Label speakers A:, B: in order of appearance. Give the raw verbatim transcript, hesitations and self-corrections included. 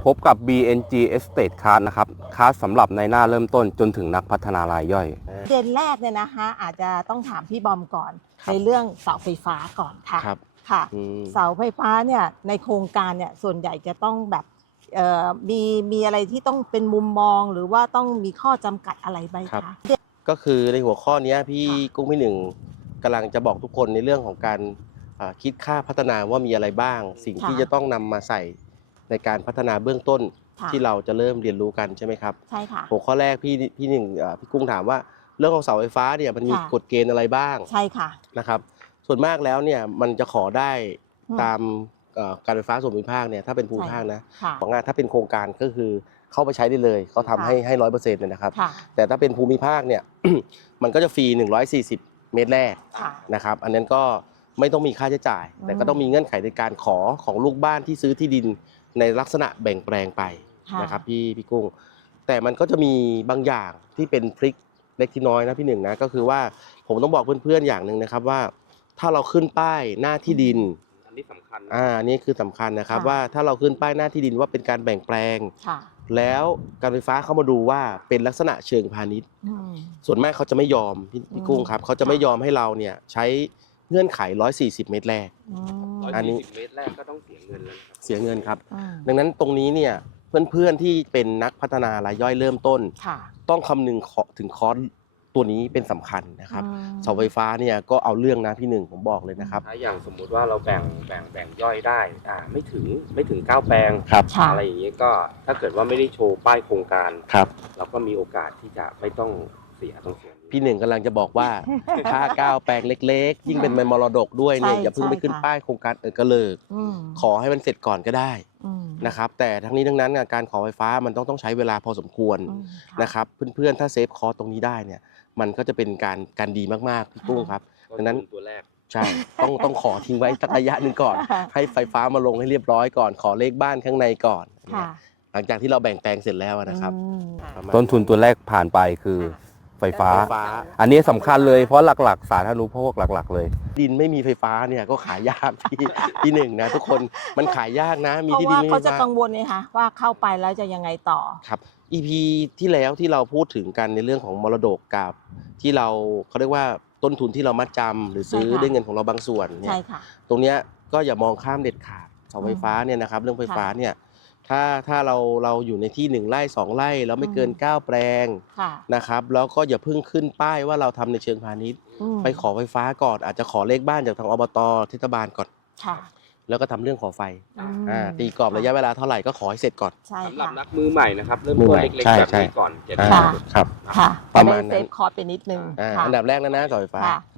A: พบกับ บี เอ็น จี Estate Card นะครับคาร์ดสำหรับในหน้าเริ่มต้นจนถึงนักพัฒนารายย่อย
B: ประเด็นแรกเนี่ยนะคะอาจจะต้องถามพี่บอมก่อนในเรื่องเสาไฟฟ้าก่อนค่ะ
A: ครับ
B: ค่ะ
A: อืม
B: เสาไฟฟ้าเนี่ยในโครงการเนี่ยส่วนใหญ่จะต้องแบบเอ่อมีมีอะไรที่ต้องเป็นมุมมองหรือว่าต้องมีข้อจำกัดอะไรไหม
C: ครับ
B: คะ
C: ก็คือในหัวข้อนี้พี่
B: ค่ะ
C: กุ้งพี่หนึ่งกำลังจะบอกทุกคนในเรื่องของการอ่าคิดค่าพัฒนาว่ามีอะไรบ้าง สิ่งที่จะต้องนำมาใส่ในการพัฒนาเบื้องต้น
B: ค่ะ
C: ที่เราจะเริ่มเรียนรู้กันใช่ไหมครับ
B: ใช่ค่ะ
C: หัวข้อแรกพี่พี่หนึ่งอ่าพี่กุ้งถามว่าเรื่องของเสาไฟฟ้าเนี่ยมันมี
B: ค่ะ
C: กฎเกณฑ์อะไรบ้าง
B: ใช่ค่ะ
C: นะครับส่วนมากแล้วเนี่ยมันจะขอได้
B: อืม
C: ตามเอ่อการไฟฟ้าส่วนภูมิภาคเนี่ยถ้าเป็นภูมิภาคนะ
B: ค่ะ
C: ของงานถ้าเป็นโครงการก็คือเข้าไปใช้ได้เลยเขาทำ
B: ค่ะ
C: ให้ให้ร้อยเปอร์เซ็นต์เลยนะครับ
B: ค่ะ
C: แต่ถ้าเป็นภูมิภาคเนี่ย มันก็จะฟรีหนึ่งร้อยสี่สิบเมตรแรก
B: ค่ะ
C: นะครับอันนั้นก็ไม่ต้องมีค่าใช้จ่าย แต่ก็ต้องมีเงื่อนไขในการขอของลูกบ้านที่ซื้อที่ดินในลักษณะแบ่งแปลงไป
B: ค่ะ
C: นะครับพี่พี่กุ้ง แต่มันก็จะมีบางอย่างที่เป็นพลิกเล็กที่น้อยนะพี่หนึ่งนะก็คือว่าผมต้องบอกเพื่อนๆอย่างหนึ่งนะครับว่าถ้าเราขึ้นป้ายหน้าที่ดิน
A: อันนี้สำคัญ
C: อ่าอันนี่คือสำคัญนะครับ
B: ค่ะ
C: ว่าถ้าเราขึ้นป้ายหน้าที่ดินว่าเป็นการแบ่งแปลง
B: ค่ะ
C: แล้วการไฟฟ้าเข้ามาดูว่าเป็นลักษณะเชิงพาณิชย์
B: อืม
C: ส่วนมากเขาจะไม่ยอมพี่พี่กุ้งครับเขาจะไม่ยอมให้เราเนี่ยใช้เงื่อนไขหนึ่งร้อยสี่สิบเมตรแรก
B: อืม
C: อันนี้
A: เมตรแรกก็ต้องเสียเงินแล้วนะครับ
C: เสียเงินครับ
B: อืม
C: ดังนั้นตรงนี้เนี่ยเพื่อนๆที่เป็นนักพัฒนารายย่อยเริ่มต้น
B: ค่ะ
C: ต้องคำนึงขอถึงคอร์สตัวนี้เป็นสำคัญนะครับ
B: อืม
C: เสาไฟฟ้าเนี่ยก็เอาเรื่องนะพี่หนึ่งผมบอกเลยนะครับ
A: ถ้าอย่างสมมุติว่าเราแบ่งแบ่งแบ่งย่อยได้อ่าไม่ถึงไม่ถึงเก้าแปลง
C: ครับ
B: ค่ะ
A: อะไรอย่างนี้ก็ถ้าเกิดว่าไม่ได้โชว์ป้ายโครงการ
C: ครับ
A: เราก็มีโอกาสที่จะไม่ต้องเสียตรงส่วนนี้
C: พี่หนึ่งกำลังจะบอกว่า ถ้าก้าวแปลงเล็กๆ ยิ่งเป็นมรดกด้วยเนี่ย
B: ใช่
C: อย่าเพิ่งไปขึ้น
B: ใช่ค่ะ
C: ป้ายโครงการเออกระเลิก
B: อืม
C: ขอให้มันเสร็จก่อนก็ได้
B: อืม
C: นะครับแต่ทั้งนี้ทั้งนั้นเนี่ยการขอไฟฟ้ามันต้องต้องใช้เวลาพอสมควร
B: อืม
C: นะครับเพื่อนๆถ้าเซฟคอร์สตรงนี้ได้เนี่ยมันก็จะเป็นการการดีมากๆพี่กุ้งครับ ดังนั้น
A: ตัวแรก
C: ใช่ต้องต้องขอทิ้งไว้สักระยะหนึ่งก่อน ให้ไฟฟ้ามาลงให้เรียบร้อยก่อนขอเลขบ้านข้างในก่อน
B: ค่ะ
C: หลังจากที่เราแบ่งแปลงเสร็จแล้วนะครับ
B: อืม
C: ประมาณ
A: ต้นทุนตัวแรกผ่านไปคือไฟฟ้า
C: ไฟฟ้า
A: อันนี้สำคัญเลยเพราะหลักๆ สาธารณูปโภคหลักๆ เลย
C: ดินไม่มีไฟฟ้าเนี่ยก็ขายยากที่ ที่หนึ่งนะทุกคนมันขายยากนะ มี
B: เพราะ
C: ที่ดิน
B: ว่า
C: ไม่มี
B: เขา
C: ไฟ
B: จะ
C: ฟ้า
B: กังวลไงคะว่าเข้าไปแล้วจะยังไงต่อ
C: ครับ อี พี ที่แล้วที่เราพูดถึงกันในเรื่องของมรดกกับที่เราเขาเรียกว่าต้นทุนที่เรามัดจำหรือซื้อ
B: ใช่ค่ะ
C: ด้วยเงินของเราบางส่วนเนี่
B: ใช่
C: ย
B: ค่ะ
C: ตรงเนี้ยก็อย่ามองข้ามเด็ดขาดเสาไฟฟ้าเนี่ยนะครับเรื่องไฟฟ้าเนี่ยถ้าถ้าเราเราอยู่ในที่หนึ่งไร่สองไร่แล้วไม่เกิน
B: อืม
C: เก้าแปลง
B: ค่ะ
C: นะครับแล้วก็อย่าเพิ่งขึ้นป้ายว่าเราทำในเชิงพาณิชย์
B: อืม
C: ไปขอไฟฟ้าก่อนอาจจะขอเลขบ้านจากทางอบตเทศบาลก่อน
B: ค่ะ
C: แล้วก็ทำเรื่องขอไฟ
B: อืม
C: อ่าตีกรอบระยะเวลาเท่าไหร่ก็ขอให้เสร็จก่อน
B: ใช่
A: สำหรับ
B: ค่ะ
A: นักมือใหม่นะครับ เริ่ม
C: มือ
A: ต้น
C: ใหม่
A: เล็ก
C: ใช่
A: ๆแบบ
C: ใช่
A: นี้ก่อนจะ
C: อ่า
A: ได้
B: ค่ะ
C: ครับ
B: ค่ะ
C: ประมาณนั้น
B: จได้เซฟคอร์สไปนิดนึง
C: อ่า
B: ค่ะ
C: อันดับแรกแล้วนะเสาไฟฟ้า
B: ค่ะ